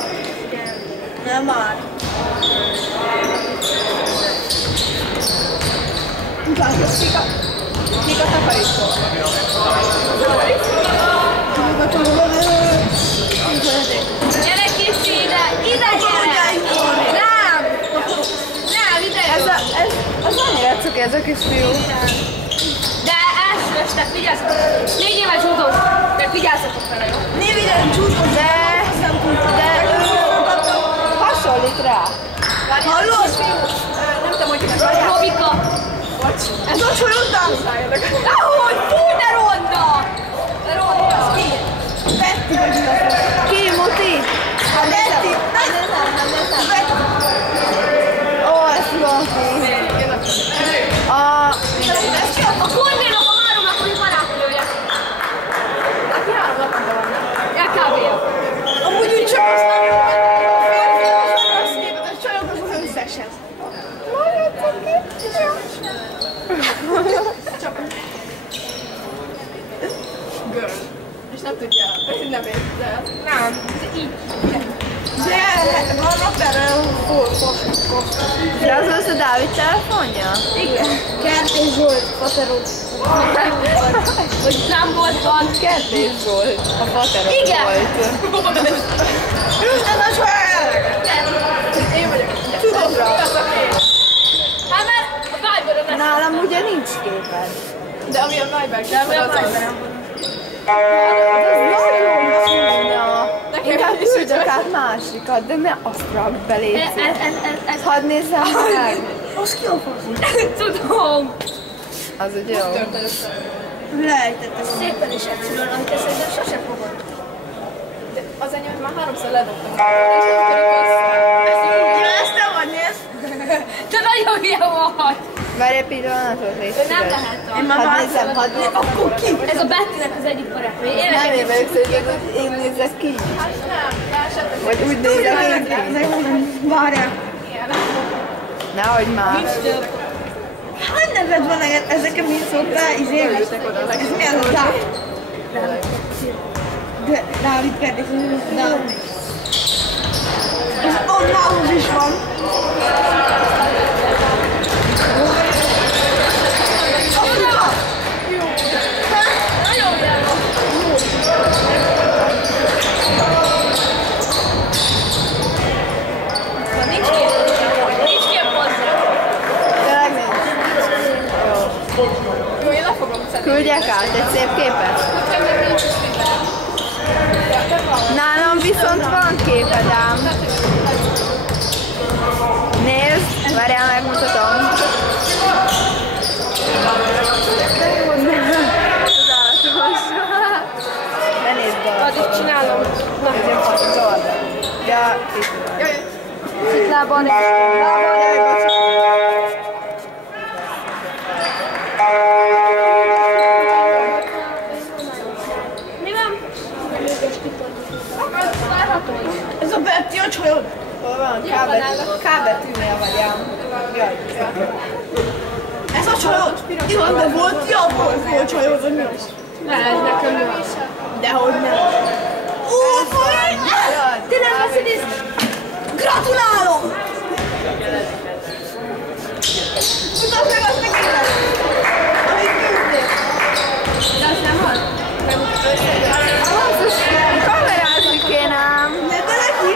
Nem már. Utána Mik a takarítók? Gyere kicsi ide! Ide gyere! Nem! Nem, ide Ez annyira cuki, ez a kis fiú. De elsőztek, vigyázzatok! 4 éves csúszós, de vigyázzatok vele, jó? Név ide csúszom, de Hasonlít rá. hallod? Nem tudom, hogy kinek vagy. Robika! Ez ott folyódtam? Ahogy! Fú, de ronda! De ronda! Betty vagy illetve. Ki, Muti? A Betty! Betty! Ó, ez Muti. A Kornénak a 3 napos barátnője! Aki 3 napokban vannak. Ja, kb. Amúgy úgy csak azt nem a csajok az összeset. Girl. És nem tudja, hogy nem ért, de... Nem, ez így. De vannak erre De az a Dávid telefonja? igen. Kertés Zsolt, Fateró. Hogy nem volt van. Kertés Zsolt. A faterok Igen. volt. Ez a csaj! Én vagyok. Tudom rá. Hát mert a Viber-on lesz. Nálam ugye nincs képed. De ami a Viber kell, az az. Inkább küldök át másikat, de ne azt rak be, légy. Ez Hadd nézzem meg. Az ki a fasz? tudom. Az ugye jó. Lejtettem. Szépen is egyszerűen, amit te szerintem sosem fogod. De az enyém már 3-szor ledobtam. És nem török össze. Ja, ezt te vagy, nézd! Te nagyon hülye vagy. Várj egy pillanatot, légy Ő nem szíves. lehet Én már Hadd nézzem, hadd nézzem. Akkor ki? Ez a Bettynek az egyik barátnője. Én Nem nekem én vagyok, hogy én nézek ki. Vagy úgy nézek én ki. Várjál. Nehogy már. Hány neved van ezeken, mint szoktál? Ez mi az a Dávid? Dávid Kertés. Dávid. Ez Annához is van. Nincs kép hozzá. Tényleg nincs. Jó, én le fogom szedni. Küldjek át egy szép képet? Nálam viszont van képed ám. Nézd, várjál, megmutatom. Csodálatos. Ne nézd be. Addig csinálom. Na, Ezért van a oldal. Ja, itt van. itt lábon. Mi van? Ez a Betty, a csajod. Hol van? Kábetűnél vagy ám. Jaj. Ez a csajod? Igen, de volt volt csajod, vagy mi az? Ez nekem jó. Dehogy nem. Fúj! Te nem veszed észre? Gratulálom! Mutasd meg azt nekem! Amit küldtél. De az nem az? Basszus, kamerázni kéne ám. Ne, de neki!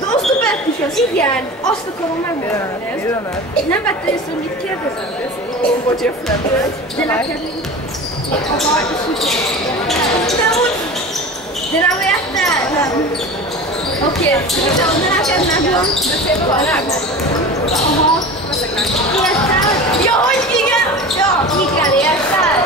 De azt a Betty is az. Igen, azt akarom megmondani. Örömet. Nem vetted észre, hogy mit kérdezem? Bocsi, a flem. De neked De úgy... De nem érted? Nem. Oké, de neked megvan. Beszélve van rá? Aha. Érted? Ja, hogy igen! Ja! Igen, érted?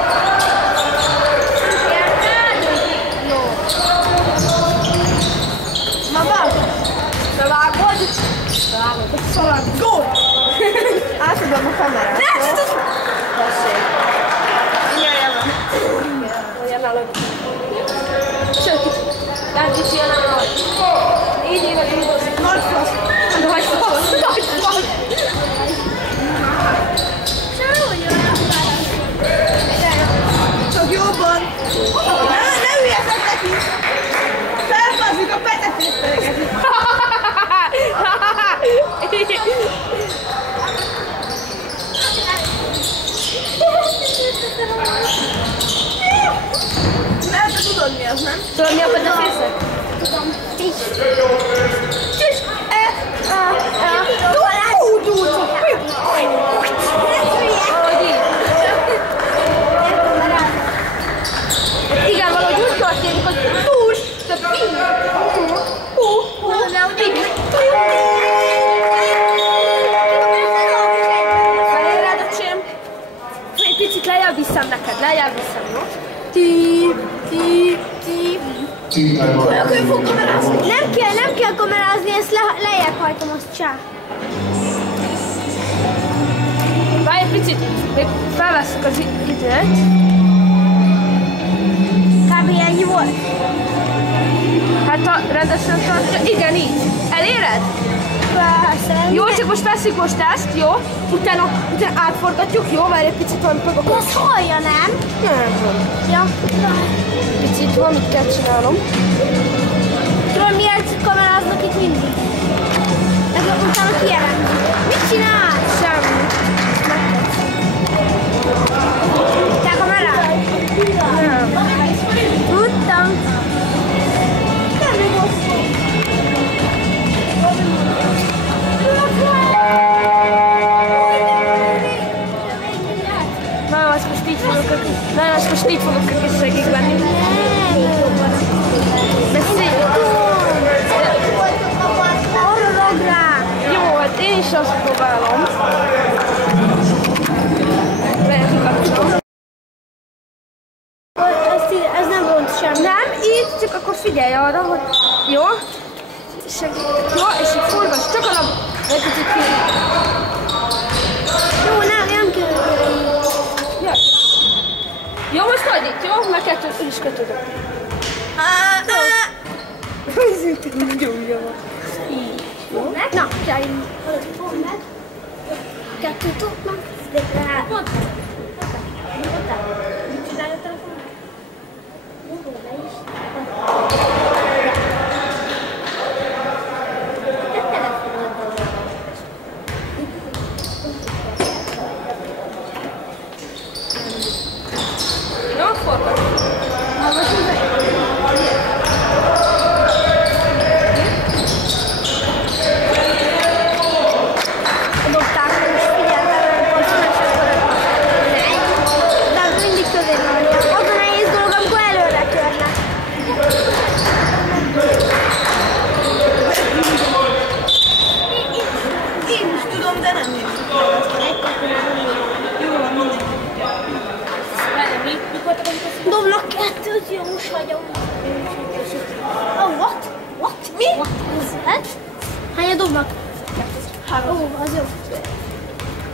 cici, nem nagy. Így húzik. Nagy fasz. Nagy fasz. Nagy fasz. Csak jobban. Ne hülyetek neki. Felfazzik a petetést. Mert te tudod mi az, nem? Tudod mi a petefészek? Tudom. Igen, valahogy úgy történik, hogy túl, de ping, feléred, öcsém? Egy picit lejjebb viszem neked, lejjebb viszem, jó? Akkor ő fog kamerázni. Nem kell kamerázni, ezt lejjebb hajtom, azt csá. Várj egy picit, még felvesszük az időt. Kb. ennyi volt. Hát ha rendesen tartja, igen, így. Eléred? Persze. Jó, csak most veszünk most ezt, jó? Utána átforgatjuk, jó? Várj egy picit, valamit meg akarok. Ez hallja, nem? Nem. Ja. Picit, valamit kell csinálnom. Tudod, miért kameráznak itt mindig? Meg utána kijelent. Mit csinálsz? Semmi. Te kameráz? Nem. Tudtam. Na, ezt most így fogok egészségig lenni. Beszélj! Orrog rá! Jó, hát én is azt próbálom. Ez nem ront semmi. Nem, így, csak akkor figyelj arra, hogy jó? Jó, és így forgass, csak alap, egy picit ki. Jó, nem kell. Ja. Jó, most hagyd itt, jó? Meg kettőt is kötődök. Na, csináljunk. Kettőt tudnak. Mit csinálja a telefon? Jó, forgass. Dobták, és figyeltem, hogy de mindig közé van. Az a nehéz dolog, amikor előre törnek. Én is tudom, de nem én. Jó, mindenki. Dobnak kettőt, jó, most hagyom. Oh, what? What? Mi? Hát? Hányan dobnak? Ó, az jó.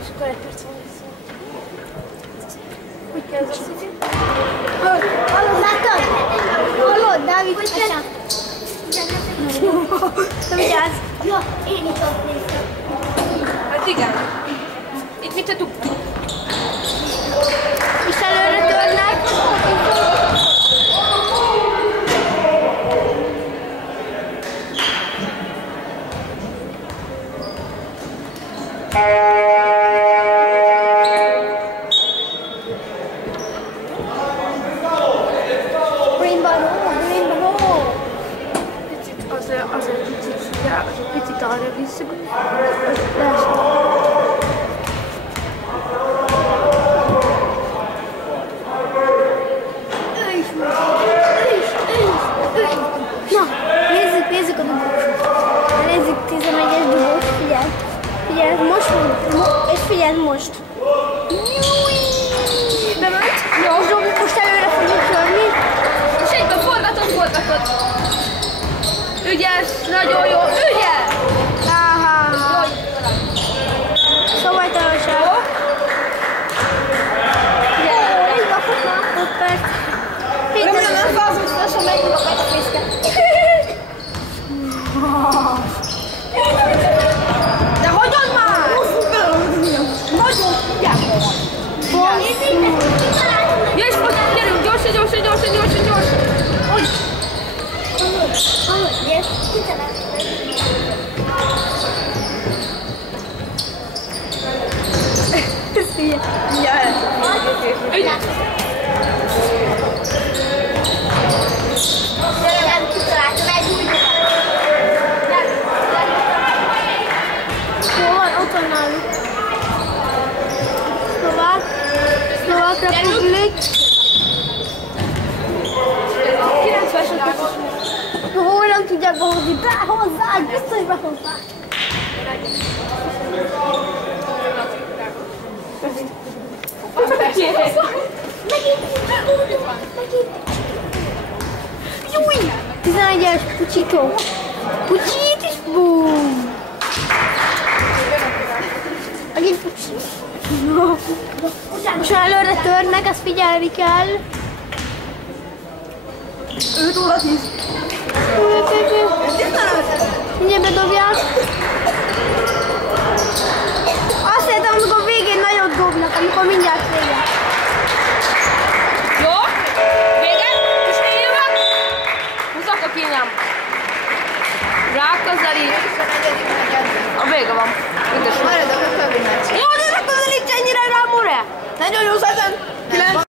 És akkor egy perc van vissza. Hogy kell ez a szici? Hallod, láttad? Hallod, Dávid? Hogy kell? Te vigyázz. Ja, én is ott néztem. Hát igen. Itt mit te tudtuk? És előre törnek. Picit arra visszük. Na, nézzük a dugósot. Nézzük 11-es dugós, figyelj. Figyelj, most és figyelj most. Bement? Jó, most előre fogjuk törni. És egyben forgatod. Ügyes, nagyon jó, ügyes! Szóval tanulság. Jó? Így van, 5 perc. Remélem nem fázunk fel, hogy megyünk a petefészket. De hagyjad már! Nagyon tudjátok! Ja, és most gyerünk, gyorsan! Hogy? Szlovák Republik. 90-es. Hol nem tudják behozni? Behozzák! Biztos behozzák! Megint! 11-es Pucsító. Pucsít és búm! Megint Pucsít. Most előre törnek, ezt figyelni kell. 5 óra 10. Mindjárt bedobják. Azt hittem, amikor végén nagyot dobnak, amikor mindjárt vége.